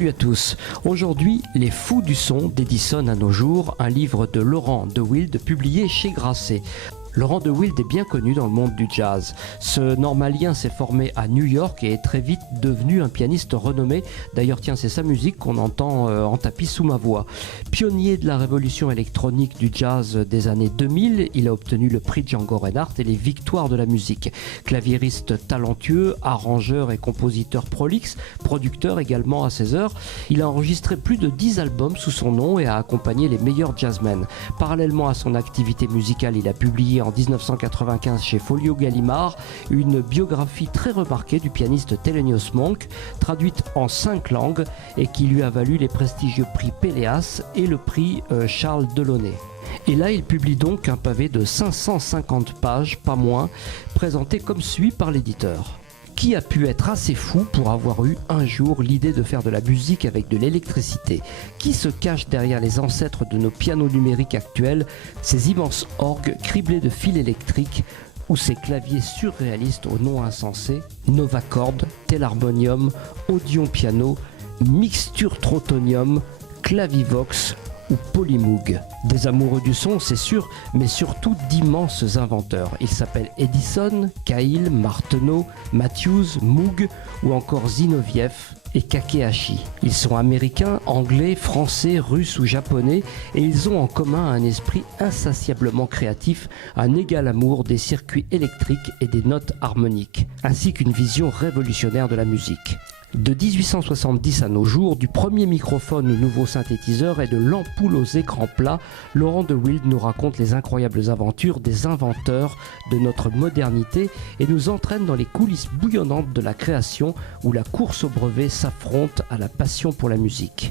Salut à tous. Aujourd'hui, Les Fous du son d'Edison à nos jours, un livre de Laurent de Wild publié chez Grasset. Laurent de Wild est bien connu dans le monde du jazz. Ce normalien s'est formé à New York et est très vite devenu un pianiste renommé. D'ailleurs, tiens, c'est sa musique qu'on entend en tapis sous ma voix. Pionnier de la révolution électronique du jazz des années 2000, il a obtenu le prix Django Reinhardt et les victoires de la musique. Claviériste talentueux, arrangeur et compositeur prolixe, producteur également à ses heures, il a enregistré plus de 10 albums sous son nom et a accompagné les meilleurs jazzmen. Parallèlement à son activité musicale, il a publié en 1995 chez Folio Gallimard une biographie très remarquée du pianiste Thelonious Monk, traduite en 5 langues et qui lui a valu les prestigieux prix Péléas et le prix Charles Delaunay. Et là, il publie donc un pavé de 550 pages, pas moins, présenté comme suit par l'éditeur. Qui a pu être assez fou pour avoir eu un jour l'idée de faire de la musique avec de l'électricité? Qui se cache derrière les ancêtres de nos pianos numériques actuels, ces immenses orgues criblés de fils électriques ou ces claviers surréalistes au nom insensé, Novachord, Telharmonium, Audion Piano, Mixture Trotonium, Clavivox ou Polymoog. Des amoureux du son, c'est sûr, mais surtout d'immenses inventeurs. Ils s'appellent Edison, Cahill, Martenot, Matthews, Moog ou encore Zinoviev et Kakehashi. Ils sont américains, anglais, français, russes ou japonais et ils ont en commun un esprit insatiablement créatif, un égal amour des circuits électriques et des notes harmoniques, ainsi qu'une vision révolutionnaire de la musique. De 1870 à nos jours, du premier microphone au nouveau synthétiseur et de l'ampoule aux écrans plats, Laurent de Wild nous raconte les incroyables aventures des inventeurs de notre modernité et nous entraîne dans les coulisses bouillonnantes de la création où la course au brevet s'affronte à la passion pour la musique.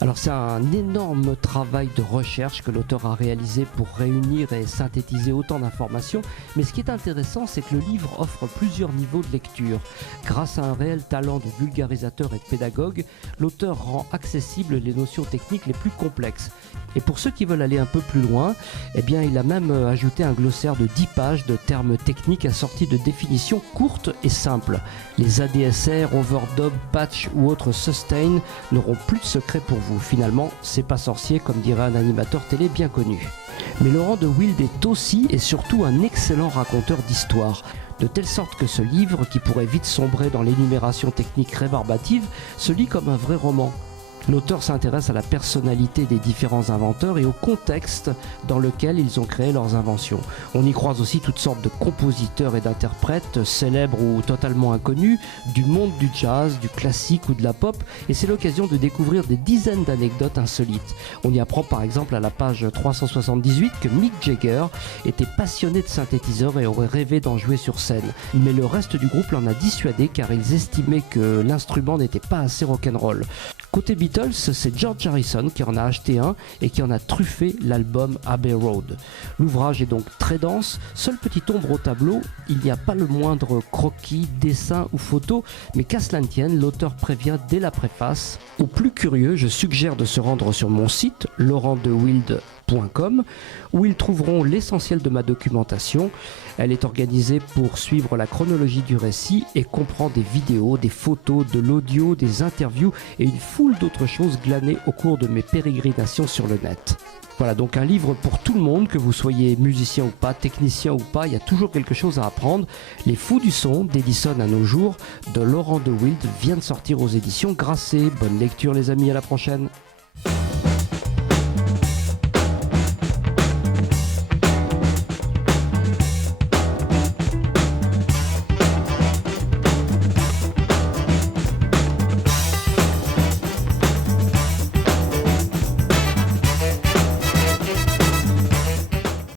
Alors c'est un énorme travail de recherche que l'auteur a réalisé pour réunir et synthétiser autant d'informations, mais ce qui est intéressant, c'est que le livre offre plusieurs niveaux de lecture. Grâce à un réel talent de vulgarisateur et de pédagogue, l'auteur rend accessibles les notions techniques les plus complexes. Et pour ceux qui veulent aller un peu plus loin, eh bien, il a même ajouté un glossaire de 10 pages de termes techniques assortis de définitions courtes et simples. Les ADSR, overdub, patch ou autres sustain n'auront plus de secret pour vous. Finalement, c'est pas sorcier, comme dirait un animateur télé bien connu. Mais Laurent de Wild est aussi et surtout un excellent raconteur d'histoire, de telle sorte que ce livre, qui pourrait vite sombrer dans l'énumération technique rébarbative, se lit comme un vrai roman. L'auteur s'intéresse à la personnalité des différents inventeurs et au contexte dans lequel ils ont créé leurs inventions. On y croise aussi toutes sortes de compositeurs et d'interprètes, célèbres ou totalement inconnus, du monde du jazz, du classique ou de la pop, et c'est l'occasion de découvrir des dizaines d'anecdotes insolites. On y apprend par exemple à la page 378 que Mick Jagger était passionné de synthétiseurs et aurait rêvé d'en jouer sur scène. Mais le reste du groupe l'en a dissuadé car ils estimaient que l'instrument n'était pas assez rock'n'roll. Côté Beatles, c'est George Harrison qui en a acheté un et qui en a truffé l'album Abbey Road. L'ouvrage est donc très dense, seule petite ombre au tableau, il n'y a pas le moindre croquis, dessin ou photo, mais qu'à cela ne tienne, l'auteur prévient dès la préface. Aux plus curieux, je suggère de se rendre sur mon site, laurentdewild.com, où ils trouveront l'essentiel de ma documentation. Elle est organisée pour suivre la chronologie du récit et comprend des vidéos, des photos, de l'audio, des interviews et une foule d'autres choses glanées au cours de mes pérégrinations sur le net. Voilà, donc un livre pour tout le monde, que vous soyez musicien ou pas, technicien ou pas, il y a toujours quelque chose à apprendre. Les Fous du son d'Edison à nos jours, de Laurent de Wild, vient de sortir aux éditions Grasset. Bonne lecture les amis, à la prochaine.